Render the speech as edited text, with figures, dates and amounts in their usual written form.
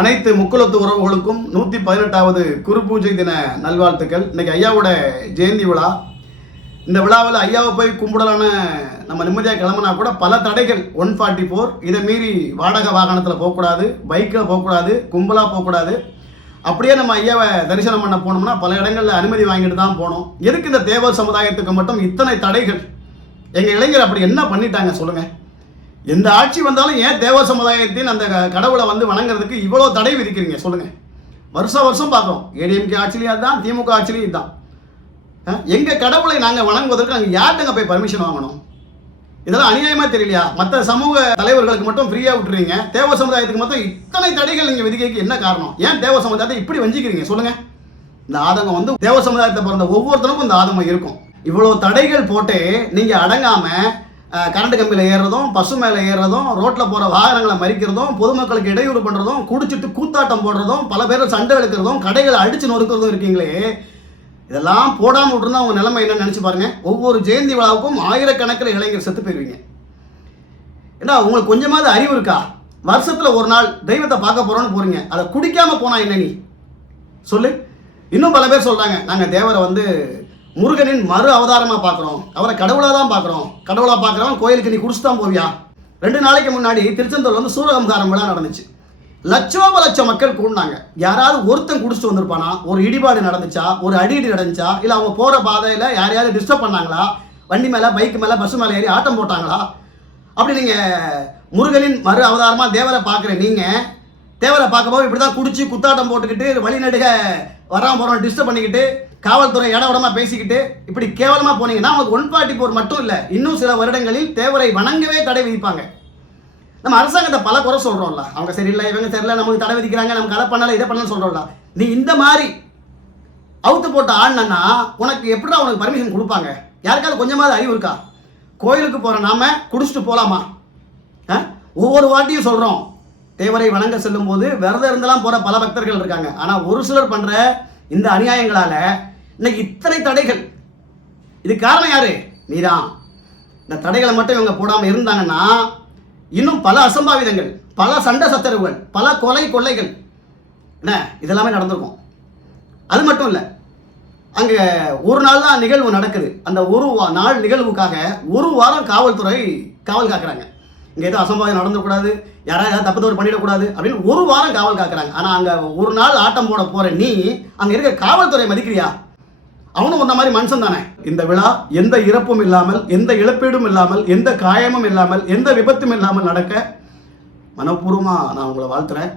அனைத்து முக்குலத்து உறவுகளுக்கும் 118வது குரு பூஜை தின நல்வாழ்த்துக்கள். இன்னைக்கு ஐயாவோட ஜெயந்தி விழா. இந்த விழாவில் ஐயாவை போய் கும்பிடலான்னு நம்ம நிம்மதியாக கிளம்புனா கூட பல தடைகள். 144 இதை மீறி வாடகை வாகனத்தில் போகக்கூடாது, பைக்கில் போகக்கூடாது, கும்பலாக போகக்கூடாது. அப்படியே நம்ம ஐயாவை தரிசனம் பண்ண போனோம்னா பல இடங்களில் அனுமதி வாங்கிட்டு தான் போனோம். எதுக்கு இந்த தேவர் சமுதாயத்துக்கு மட்டும் இத்தனை தடைகள்? எங்கள் இளைஞர் அப்படி என்ன பண்ணிட்டாங்க சொல்லுங்கள்? எந்த ஆட்சி வந்தாலும் ஏன் தேவ சமுதாயத்தின் அந்த கடவுளை வந்து வணங்குறதுக்கு இவ்வளோ தடை விதிக்கிறீங்க சொல்லுங்கள்? வருஷம் பார்க்குறோம். ஏடிஎம்கே ஆட்சிலையும் அதுதான், திமுக ஆட்சிலையும் இதுதான். எங்கள் கடவுளை நாங்கள் வணங்குவதற்கு நாங்கள் யார்கிட்டங்க போய் பர்மிஷன் வாங்கணும்? இதெல்லாம் அநியாயமாக தெரியலையா? மற்ற சமூக தலைவர்களுக்கு மட்டும் ஃப்ரீயாக விட்டுறீங்க, தேவ சமுதாயத்துக்கு மட்டும் இத்தனை தடைகள் நீங்கள் விதிக்க என்ன காரணம்? ஏன் தேவ சமுதாயத்தை இப்படி வஞ்சிக்கிறீங்க சொல்லுங்கள்? இந்த ஆதங்கம் வந்து தேவ சமுதாயத்தை பிறந்த ஒவ்வொருத்தருக்கும் இந்த ஆதங்கம் இருக்கும். இவ்வளோ தடைகள் போட்டு நீங்கள் அடங்காமல் கரண்ட் கம்பியில் ஏறுறதும், பசு மேலே ஏறுறதும், ரோட்டில் போகிற வாகனங்களை மறிக்கிறதும், பொதுமக்களுக்கு இடையூறு பண்ணுறதும், குடிச்சிட்டு கூத்தாட்டம் போடுறதும், பல பேரை சண்டை எடுக்கிறதும், கடைகளை அடித்து நொறுக்கிறதும் இருக்கீங்களே, இதெல்லாம் போடாமல் விட்டுருந்தா அவங்க நிலைமை என்னன்னு நினச்சி பாருங்கள். ஒவ்வொரு ஜெயந்தி விழாவுக்கும் ஆயிரக்கணக்கில் இளைஞர் செத்து போயிருவீங்க. ஏன்னா உங்களுக்கு கொஞ்சமாவது அறிவு இருக்கா? வருஷத்தில் ஒரு நாள் தெய்வத்தை பார்க்க போகிறோன்னு போகிறீங்க, அதை குடிக்காமல் போனால் என்ன நீ சொல்லு? இன்னும் பல பேர் சொல்கிறாங்க, நாங்கள் தேவரை வந்து முருகனின் மறு அவதாரமாக பார்க்குறோம், அவரை கடவுளாக தான் பார்க்குறோம். கடவுளாக பார்க்குறவன் கோயிலுக்கு நீ குடிச்சு தான் போவியா? 2 நாளைக்கு முன்னாடி திருச்செந்தூரில் வந்து சூரகம்காரம் விழா நடந்துச்சு. லட்சம் மக்கள் கூடினாங்க. யாராவது ஒருத்தன் குடிச்சிட்டு வந்திருப்பானா? ஒரு இடிபாடு நடந்துச்சா? ஒரு அடி நடந்துச்சா? இல்லை அவங்க போகிற பாதையில் யாரையாவது டிஸ்டர்ப் பண்ணாங்களா? வண்டி மேலே, பைக்கு மேலே, பஸ்ஸு மேலே ஏறி ஆட்டம் போட்டாங்களா? அப்படி நீங்கள் முருகனின் மறு அவதாரமாக தேவரை பார்க்குற நீங்கள் தேவரை பார்க்கும்போது இப்படி தான் குடிச்சு குத்தாட்டம் போட்டுக்கிட்டு வழிநடுக வராமல் போகிறோம் டிஸ்டர்ப் பண்ணிக்கிட்டு காவல்துறை இடவிடமா பேசிக்கிட்டு இப்படி கேவலமாக போனீங்கன்னா உங்களுக்கு 144 மட்டும் இல்லை, இன்னும் சில வருடங்களில் தேவரை வணங்கவே தடை விதிப்பாங்க. நம்ம அரசாங்கத்தை பல குறை சொல்கிறோம்ல, அவங்க சரியில்லை, இவங்க சரியில்லை, நமக்கு தடை விதிக்கிறாங்க, நமக்கு அதை பண்ணலை, இதை பண்ணலன்னு சொல்கிறோம்ல. நீ இந்த மாதிரி அவுத்து போட்ட ஆடினா உனக்கு எப்படிதான் உனக்கு பர்மிஷன் கொடுப்பாங்க? யாருக்காவது கொஞ்சமாவது அறிவு இருக்கா? கோயிலுக்கு போகிற நாம குடிச்சிட்டு போகலாமா? ஒவ்வொரு வாட்டியும் சொல்கிறோம், தேவரை வணங்க செல்லும் போது விரதம் இருந்தெல்லாம் போகிற பல பக்தர்கள் இருக்காங்க. ஆனால் ஒரு சிலர் பண்ணுற இந்த அநியாயங்களால் இன்னைக்கு இத்தனை தடைகள். இது காரணம் யாரு? நீதான். இந்த தடைகளை மட்டும் இவங்க போடாமல் இருந்தாங்கன்னா இன்னும் பல அசம்பாவிதங்கள், பல சண்டை சச்சரவுகள், பல கொலை கொள்ளைகள் என்ன இதெல்லாமே நடந்திருக்கும். அது மட்டும் இல்லை, அங்கே ஒரு நாள் தான் நிகழ்வு நடக்குது. அந்த ஒரு நாள் நிகழ்வுக்காக ஒரு வாரம் காவல்துறை காவல் காக்குறாங்க. இங்கே எதுவும் அசம்பாவிதம் நடந்துடக்கூடாது, யாராவது தப்பு தவறு பண்ணிடக்கூடாது அப்படின்னு ஒரு வாரம் காவல் காக்குறாங்க. ஆனால் அங்கே ஒரு நாள் ஆட்டம் போட போகிற நீ அங்கே இருக்க காவல்துறை மதிக்கிறியா? அவனும் ஒன்ன மாதிரி மனுஷன் தானே. இந்த விழா எந்த இறப்பும் இல்லாமல், எந்த இழப்பீடும் இல்லாமல், எந்த காயமும் இல்லாமல், எந்த விபத்தும் இல்லாமல் நடக்க மனப்பூர்வமாக நான் உங்களை வாழ்த்துறேன்.